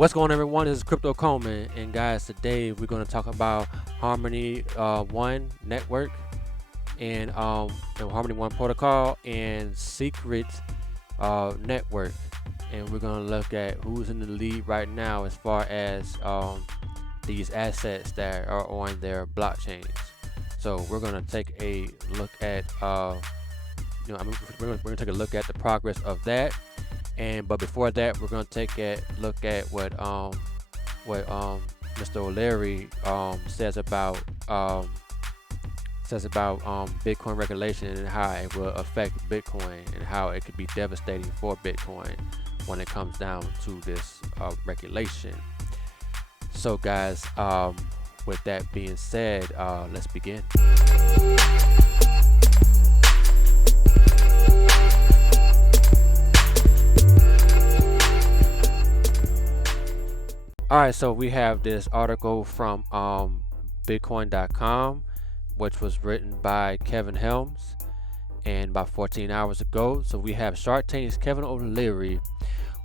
What's going on, everyone? This is Crypto Coleman, and guys, today we're going to talk about Harmony One Network and the Harmony One Protocol and Secret Network, and we're going to look at who's in the lead right now as far as these assets that are on their blockchains. So we're going to take a look at we're going to take a look at the progress of that. But before that, we're going to take a look at what Mr. O'Leary says about Bitcoin regulation and how it will affect Bitcoin and how it could be devastating for Bitcoin when it comes down to this regulation. So guys, with that being said, let's begin. Alright, so we have this article from Bitcoin.com, which was written by Kevin Helms, and about 14 hours ago. So we have Shark Tank's Kevin O'Leary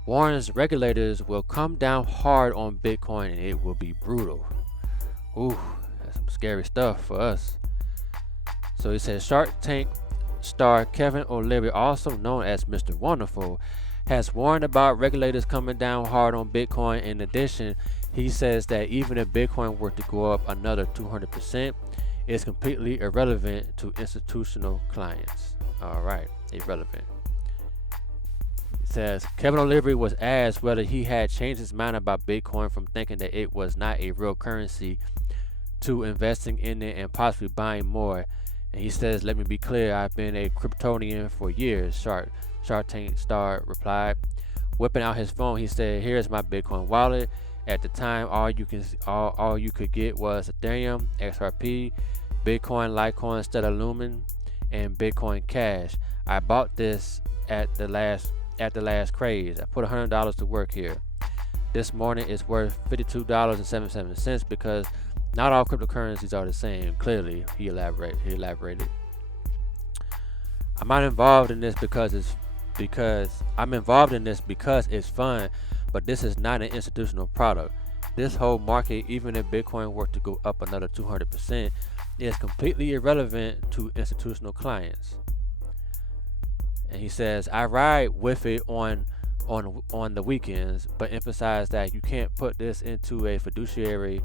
warns regulators will come down hard on Bitcoin and it will be brutal. Ooh, that's some scary stuff for us. So he says Shark Tank star Kevin O'Leary, also known as Mr. Wonderful, has warned about regulators coming down hard on Bitcoin. In addition, he says that even if Bitcoin were to go up another 200%, it's completely irrelevant to institutional clients. All right, irrelevant. It says Kevin O'Leary was asked whether he had changed his mind about Bitcoin from thinking that it was not a real currency to investing in it and possibly buying more. And he says, "Let me be clear, I've been a Kryptonian for years." Shark Tank star replied, whipping out his phone. He said, "Here's my Bitcoin wallet. At the time, all you could get was Ethereum, XRP, Bitcoin, Litecoin, Stellar Lumen, and Bitcoin Cash. I bought this at the last craze. I put $100 to work here. This morning it's worth $52.77 because not all cryptocurrencies are the same." Clearly, he elaborated. I'm involved in this because it's fun, but this is not an institutional product. This whole market, even if Bitcoin were to go up another 200%, is completely irrelevant to institutional clients. And he says, "I ride with it on the weekends, but emphasize that you can't put this into a fiduciary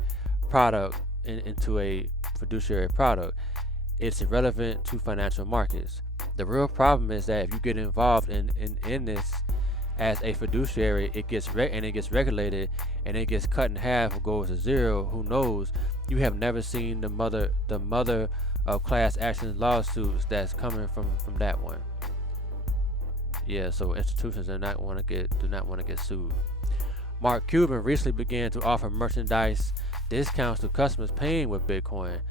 product. It's irrelevant to financial markets. The real problem is that if you get involved in this as a fiduciary, it gets regulated and it gets cut in half or goes to zero. Who knows? You have never seen the mother of class action lawsuits that's coming from that one." Yeah, so institutions do not want to get sued. Mark Cuban recently began to offer merchandise discounts to customers paying with Bitcoin.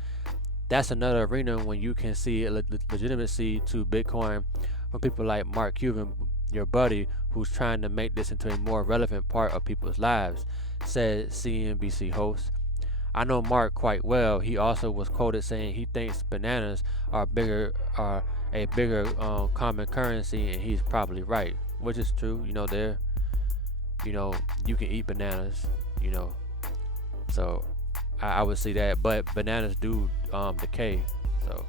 That's another arena when you can see legitimacy to Bitcoin from people like Mark Cuban, your buddy, who's trying to make this into a more relevant part of people's lives, said CNBC host. "I know Mark quite well. He also was quoted saying he thinks bananas are a bigger common currency, and he's probably right," which is true. You can eat bananas, so I would see that, but bananas do decay. So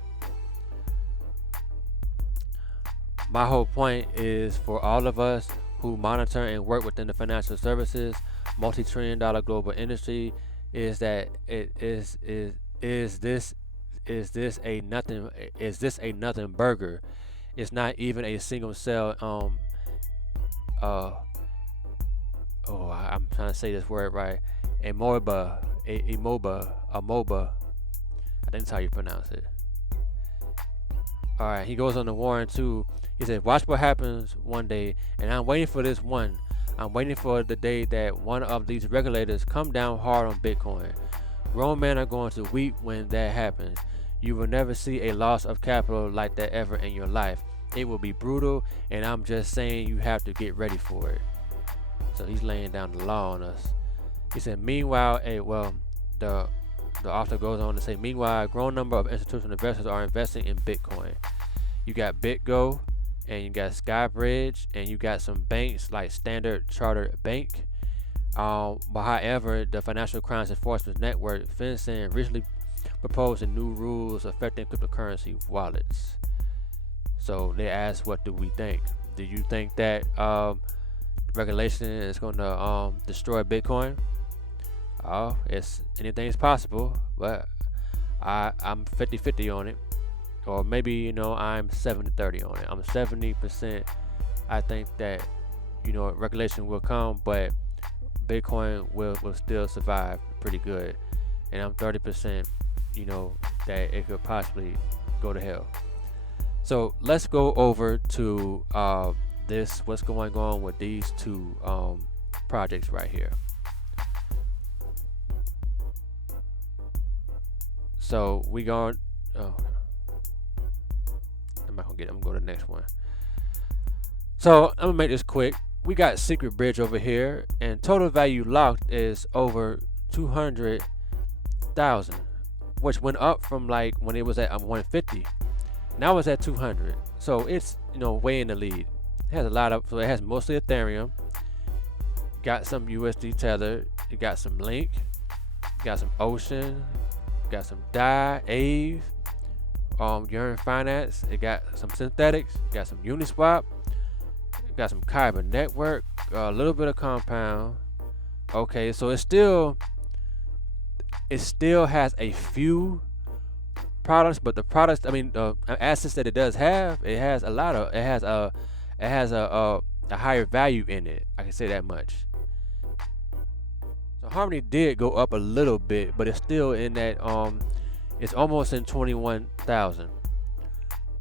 my whole point is for all of us who monitor and work within the financial services multi-trillion-dollar global industry is that is this a nothing burger? It's not even a single cell I'm trying to say this word right. Amoeba. I think that's how you pronounce it. Alright, he goes on to warn too. He said, "Watch what happens one day, and I'm waiting for this one. I'm waiting for the day that one of these regulators come down hard on Bitcoin. Grown men are going to weep when that happens. You will never see a loss of capital like that ever in your life. It will be brutal, and I'm just saying you have to get ready for it." So he's laying down the law on us. He said, "Meanwhile, the author goes on to say, meanwhile, a growing number of institutional investors are investing in Bitcoin. You got BitGo, and you got Skybridge, and you got some banks like Standard Chartered Bank, But however, the Financial Crimes Enforcement Network, FinCEN, recently proposed new rules affecting cryptocurrency wallets. So they asked, what do we think? Do you think that regulation is going to destroy Bitcoin? Oh, it's anything is possible, but I'm 50-50 on it, or maybe I'm 70-30 on it. I'm 70%. I think that regulation will come, but Bitcoin will still survive pretty good, and I'm 30%. That it could possibly go to hell. So let's go over to what's going on with these two projects right here. So we going. Oh, I'm not gonna get it. I'm gonna go to the next one. So I'm gonna make this quick. We got Secret Bridge over here, and total value locked is over 200,000, which went up from like when it was at 150. Now it's at 200, so it's way in the lead. It has a lot of, so it has mostly Ethereum. Got some USD Tether. You got some Link. Got some Ocean. Got some DAI, Aave, Yearn Finance. It got some synthetics. Got some Uniswap. Got some Kyber Network. A little bit of Compound. Okay, so it still has a few products, but the products, I mean, the assets that it does have, it has a lot of, it has a higher value in it. I can say that much. So Harmony did go up a little bit, but it's still in that it's almost in 21,000.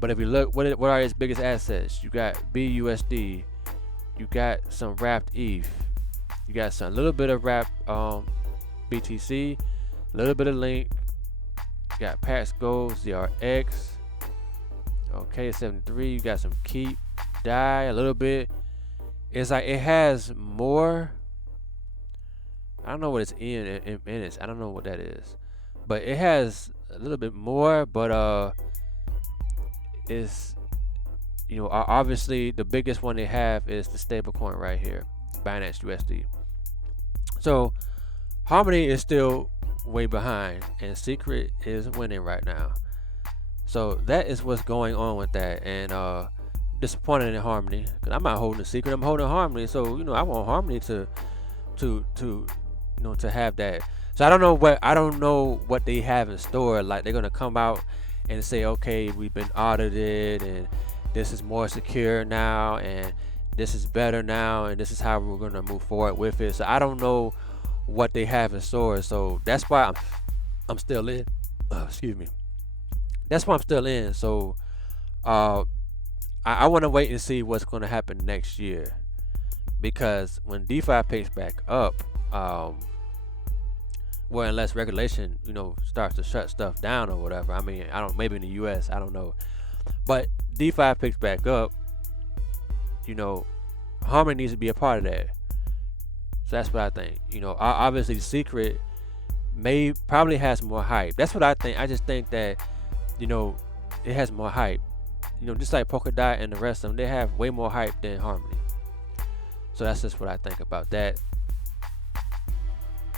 But if you look, what are its biggest assets? You got BUSD, you got some wrapped ETH, you got some little bit of wrapped BTC, a little bit of Link, you got Pax Gold, ZRX, okay, 73. You got some Keep, DAI, a little bit. It's like it has more. I don't know what it's in it. I don't know what that is, but it has a little bit more. But it's obviously the biggest one they have is the stablecoin right here, Binance USD. So Harmony is still way behind, and Secret is winning right now. So that is what's going on with that, and disappointed in Harmony because I'm not holding a Secret. I'm holding Harmony, so I want Harmony to have that. So I don't know what they have in store. Like they're gonna come out and say, okay, we've been audited and this is more secure now and this is better now and this is how we're gonna move forward with it. So I don't know what they have in store. So that's why I'm still in. Excuse me. That's why I'm still in. So I want to wait and see what's going to happen next year, because when DeFi picks back up, well, unless regulation starts to shut stuff down or whatever. I mean, I don't, maybe in the US, I don't know, but DeFi picks back up, Harmony needs to be a part of that. So that's what I think. Obviously Secret probably has more hype. That's what I think. I just think that it has more hype. Just like Polkadot and the rest of them, they have way more hype than Harmony. So that's just what I think about that.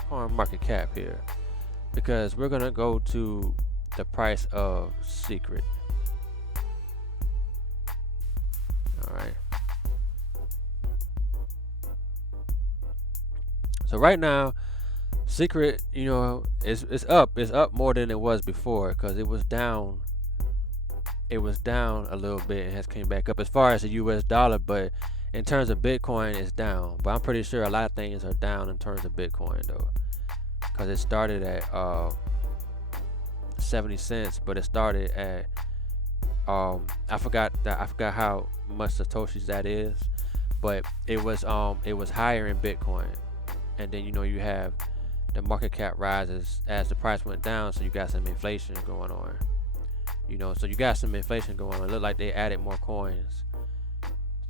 On market cap here, because we're gonna go to the price of Secret. All right. So right now, Secret, it's up. It's up more than it was before, because it was down. It was down a little bit and has came back up as far as the US dollar, but in terms of Bitcoin, it's down. But I'm pretty sure a lot of things are down in terms of Bitcoin though, because it started at 70 cents, but it started at I forgot how much Satoshis that is, but it was higher in Bitcoin, and then you have the market cap rises as the price went down, so you got some inflation going on. So you got some inflation going on. It looked like they added more coins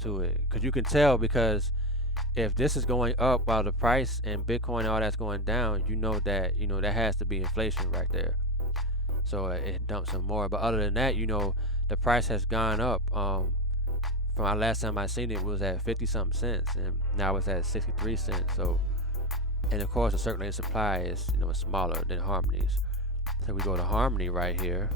to it, because you can tell, because if this is going up while the price and Bitcoin and all that's going down, that that has to be inflation right there. So it dumps some more. But other than that, the price has gone up. From our last time I seen it was at 50 something cents, and now it's at 63 cents. So And of course, the circulating supply is, you know, smaller than Harmony's. So we go to Harmony right here.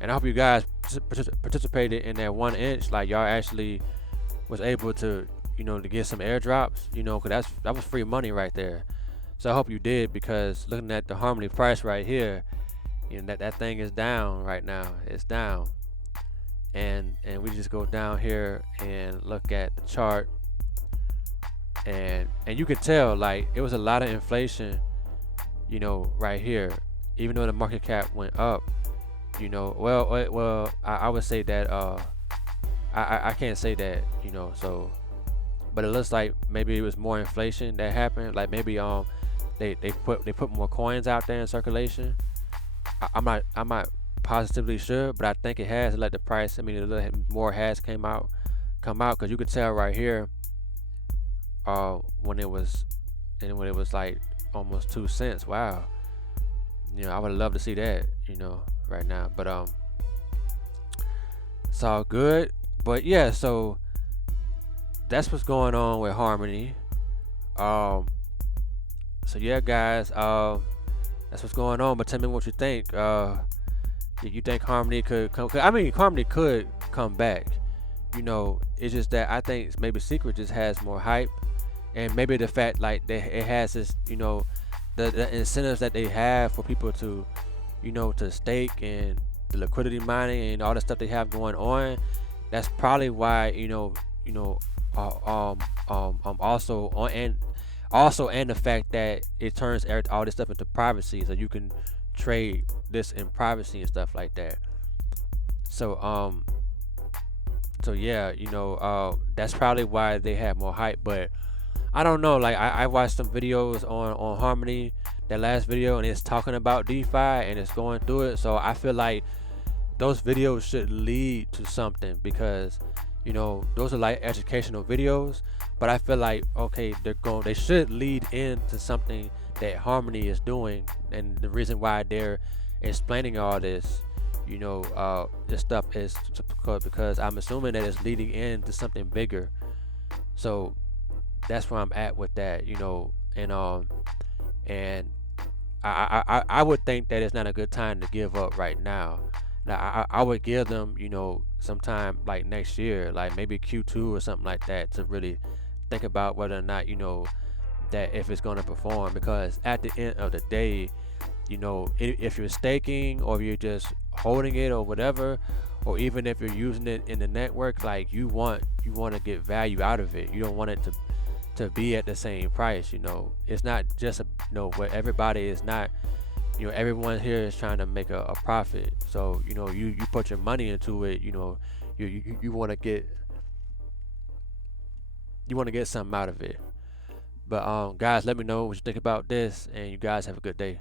And I hope you guys participated in that 1 inch. Like y'all actually was able to, you know, to get some airdrops, you know, cause that was free money right there. So I hope you did, because looking at the Harmony price right here, you know, that thing is down right now. It's down. And we just go down here and look at the chart, and you can tell like it was a lot of inflation, you know, right here. Even though the market cap went up, you know, well, I would say that I can't say that, you know, so, but it looks like maybe it was more inflation that happened. Like maybe they put more coins out there in circulation. I'm not positively sure, but I think it has let the price. I mean, a little more has come out, because you could tell right here, when it was like almost 2 cents. Wow, you know, I would love to see that, you know, right now. But it's all good. But yeah, so that's what's going on with Harmony. So yeah, guys, that's what's going on. But tell me what you think. Do you think Harmony could come? I mean, Harmony could come back. You know, it's just that I think maybe Secret just has more hype, and maybe the fact like it has this, you know, the incentives that they have for people to, you know, to stake, and the liquidity mining and all the stuff they have going on. That's probably why, also on, and the fact that it turns all this stuff into privacy, so you can trade this in privacy and stuff like that. So yeah, you know, that's probably why they have more hype. But I don't know, like I watched some videos on Harmony, that last video, and it's talking about DeFi and it's going through it. So I feel like those videos should lead to something, because, you know, those are like educational videos. But I feel like, okay, they should lead into something that Harmony is doing, and the reason why they're explaining all this, you know, this stuff is because I'm assuming that it's leading into something bigger. So that's where I'm at with that, you know, and I would think that it's not a good time to give up right now. Now I would give them, you know, sometime like next year, like maybe Q2 or something like that, to really think about whether or not, you know, that if it's going to perform. Because at the end of the day, you know, if you're staking, or if you're just holding it or whatever, or even if you're using it in the network, like you want to get value out of it. You don't want it to be at the same price. You know, it's not just where everybody is not, you know, everyone here is trying to make a profit. So, you know, you put your money into it, you know, you want to get something out of it. But guys, let me know what you think about this, and you guys have a good day.